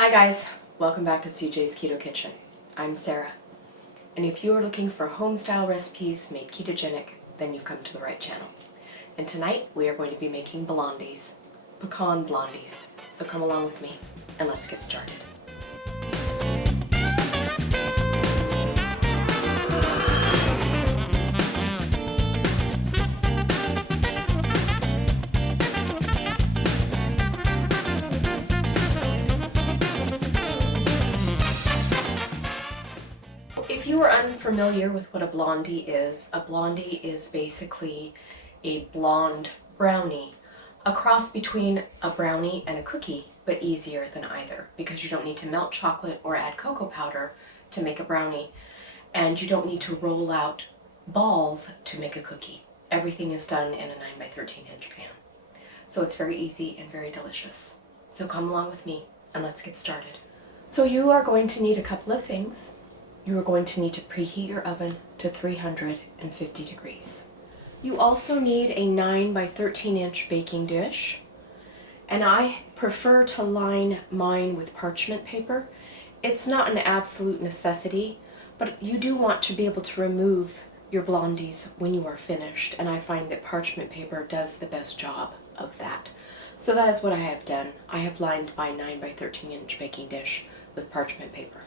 Hi guys, welcome back to CJ's Keto Kitchen. I'm Sarah, and if you are looking for home-style recipes made ketogenic, then you've come to the right channel. And tonight we are going to be making blondies, pecan blondies. So come along with me and let's get started. If you are unfamiliar with what a blondie is basically a blonde brownie, a cross between a brownie and a cookie, but easier than either because you don't need to melt chocolate or add cocoa powder to make a brownie, and you don't need to roll out balls to make a cookie. Everything is done in a 9 by 13 inch pan. So it's very easy and very delicious. So come along with me and let's get started. So you are going to need a couple of things. You are going to need to preheat your oven to 350 degrees. You also need a 9 by 13 inch baking dish, and I prefer to line mine with parchment paper. It's not an absolute necessity, but you do want to be able to remove your blondies when you are finished, and I find that parchment paper does the best job of that. So that is what I have done. I have lined my 9 by 13 inch baking dish with parchment paper.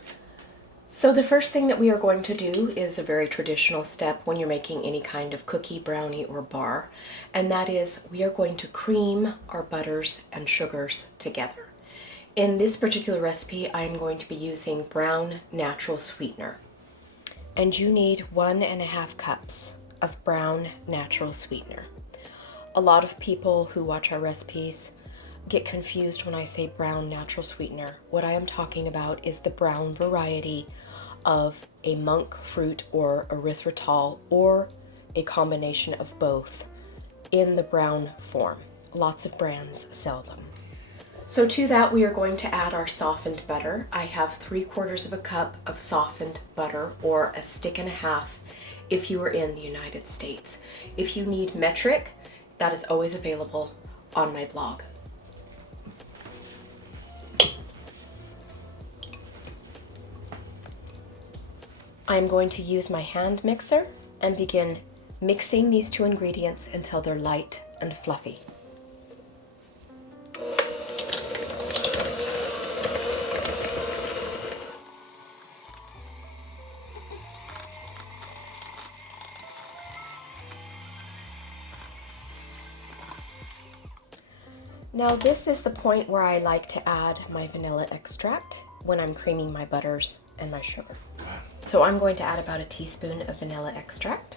So the first thing that we are going to do is a very traditional step when you're making any kind of cookie, brownie, or bar, and that is we are going to cream our butters and sugars together. In this particular recipe, I am going to be using brown natural sweetener, and you need 1.5 cups of brown natural sweetener. A lot of people who watch our recipes get confused when I say brown natural sweetener. What I am talking about is the brown variety of a monk fruit or erythritol or a combination of both in the brown form. Lots of brands sell them. So to that we are going to add our softened butter. I have 3/4 cup of softened butter, or a stick and a half if you are in the United States. If you need metric, that is always available on my blog. I'm going to use my hand mixer and begin mixing these two ingredients until they're light and fluffy. Now this is the point where I like to add my vanilla extract when I'm creaming my butters and my sugar. So I'm going to add about a teaspoon of vanilla extract.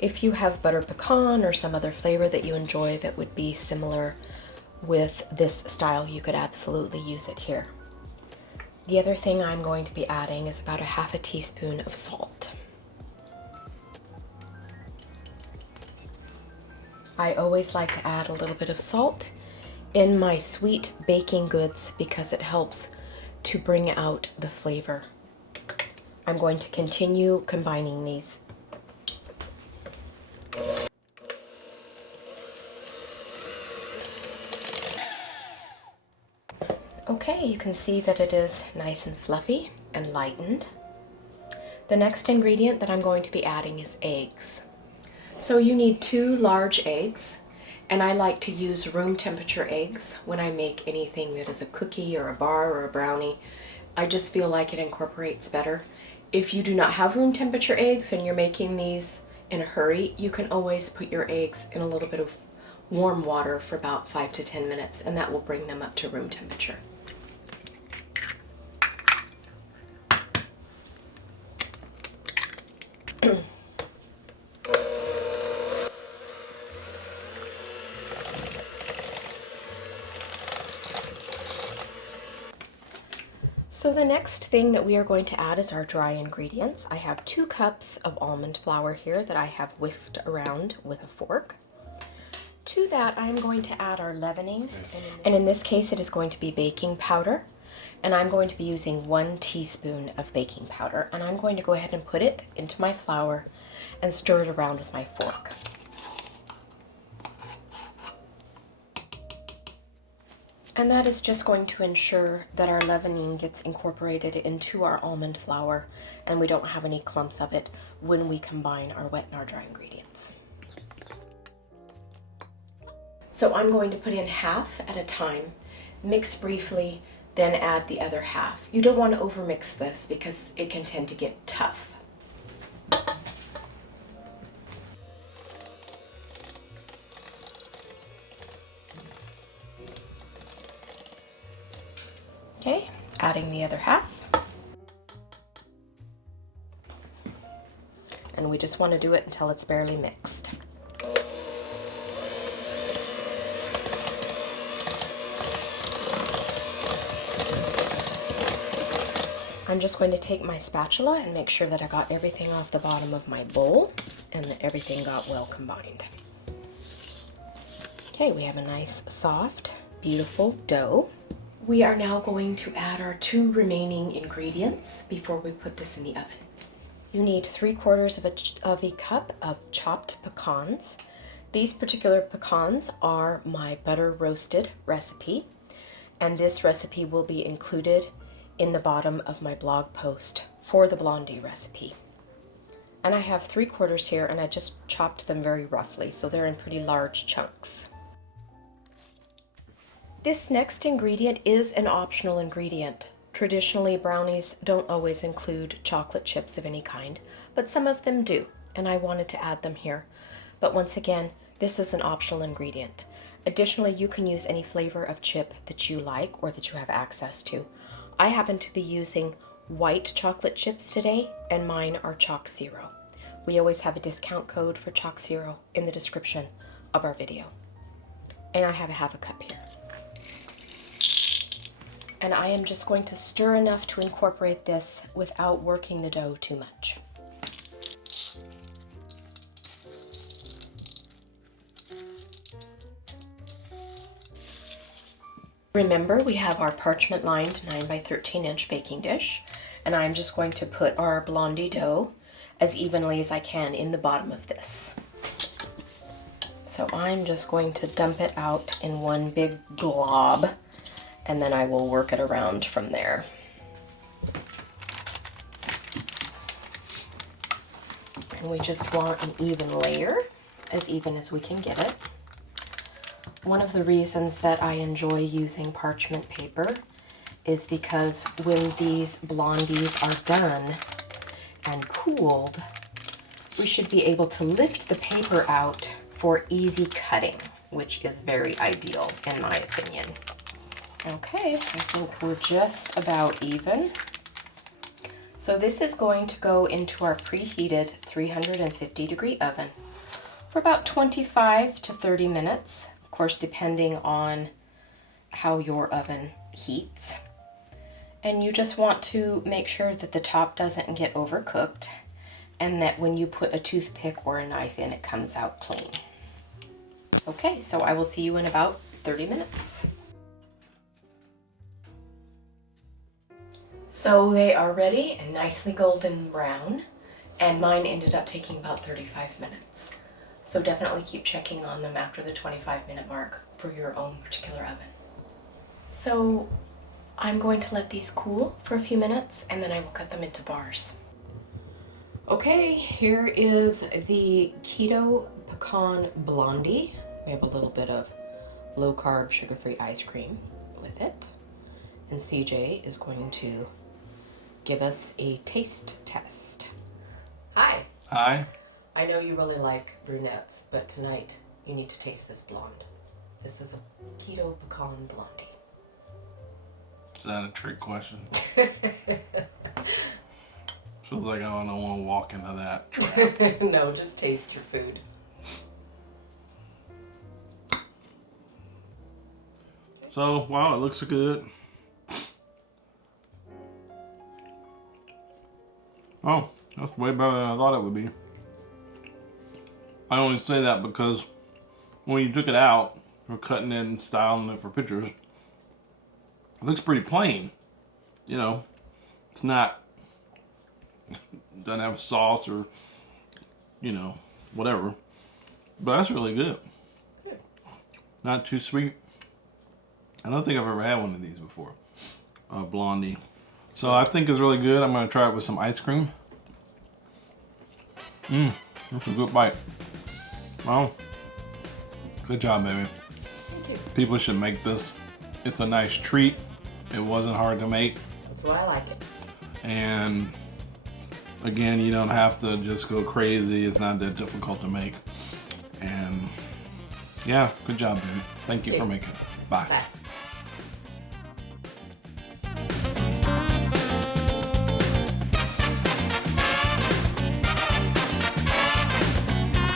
If you have butter pecan or some other flavor that you enjoy that would be similar with this style, you could absolutely use it here. The other thing I'm going to be adding is about 1/2 teaspoon of salt. I always like to add a little bit of salt in my sweet baking goods because it helps to bring out the flavor. I'm going to continue combining these. Okay, you can see that it is nice and fluffy and lightened. The next ingredient that I'm going to be adding is eggs. So you need 2 large eggs, and I like to use room temperature eggs when I make anything that is a cookie or a bar or a brownie. I just feel like it incorporates better. If you do not have room temperature eggs and you're making these in a hurry, you can always put your eggs in a little bit of warm water for about 5 to 10 minutes, and that will bring them up to room temperature. So the next thing that we are going to add is our dry ingredients. I have 2 cups of almond flour here that I have whisked around with a fork. To that I'm going to add our leavening, and in this case it is going to be baking powder, and I'm going to be using 1 teaspoon of baking powder, and I'm going to go ahead and put it into my flour and stir it around with my fork. And that is just going to ensure that our leavening gets incorporated into our almond flour and we don't have any clumps of it when we combine our wet and our dry ingredients. So I'm going to put in half at a time, mix briefly, then add the other half. You don't want to overmix this because it can tend to get tough. Okay, adding the other half. And we just want to do it until it's barely mixed. I'm just going to take my spatula and make sure that I got everything off the bottom of my bowl and that everything got well combined. Okay, we have a nice, soft, beautiful dough. We are now going to add our 2 remaining ingredients before we put this in the oven. You need 3/4 of a cup of chopped pecans. These particular pecans are my butter roasted recipe, and this recipe will be included in the bottom of my blog post for the blondie recipe. And I have 3/4 here, and I just chopped them very roughly, so they're in pretty large chunks. This next ingredient is an optional ingredient. Traditionally, brownies don't always include chocolate chips of any kind, but some of them do, and I wanted to add them here. But once again, this is an optional ingredient. Additionally, you can use any flavor of chip that you like or that you have access to. I happen to be using white chocolate chips today, and mine are CHOCZERO. We always have a discount code for CHOCZERO in the description of our video. And I have a half a cup here. And I am just going to stir enough to incorporate this without working the dough too much. Remember, we have our parchment lined 9 by 13 inch baking dish, and I'm just going to put our blondie dough as evenly as I can in the bottom of this. So I'm just going to dump it out in one big glob, and then I will work it around from there. And we just want an even layer, as even as we can get it. One of the reasons that I enjoy using parchment paper is because when these blondies are done and cooled, we should be able to lift the paper out for easy cutting, which is very ideal in my opinion. Okay, I think we're just about even. So this is going to go into our preheated 350-degree oven for about 25 to 30 minutes, of course depending on how your oven heats. And you just want to make sure that the top doesn't get overcooked and that when you put a toothpick or a knife in, it comes out clean. Okay, so I will see you in about 30 minutes. So they are ready and nicely golden brown, and mine ended up taking about 35 minutes. So definitely keep checking on them after the 25-minute mark for your own particular oven. So I'm going to let these cool for a few minutes and then I will cut them into bars. Okay, here is the Keto Pecan Blondie. We have a little bit of low-carb, sugar-free ice cream with it. And CJ is going to give us a taste test. Hi. Hi. I know you really like brunettes, but tonight you need to taste this blonde. This is a Keto Pecan Blondie. Is that a trick question? Feels like I don't want to walk into that trap. No, just taste your food. So, wow, it looks good. Oh, that's way better than I thought it would be. I only say that because when you took it out, we're cutting it and styling it for pictures, it looks pretty plain. You know, it's not, doesn't have sauce or, you know, whatever. But that's really good. Not too sweet. I don't think I've ever had one of these before. Blondie. So I think it's really good. I'm gonna try it with some ice cream. That's a good bite. Well, good job, baby. Thank you. People should make this. It's a nice treat. It wasn't hard to make. That's why I like it. And again, you don't have to just go crazy. It's not that difficult to make. And yeah, good job, baby. Thank you for making it. Bye. Bye.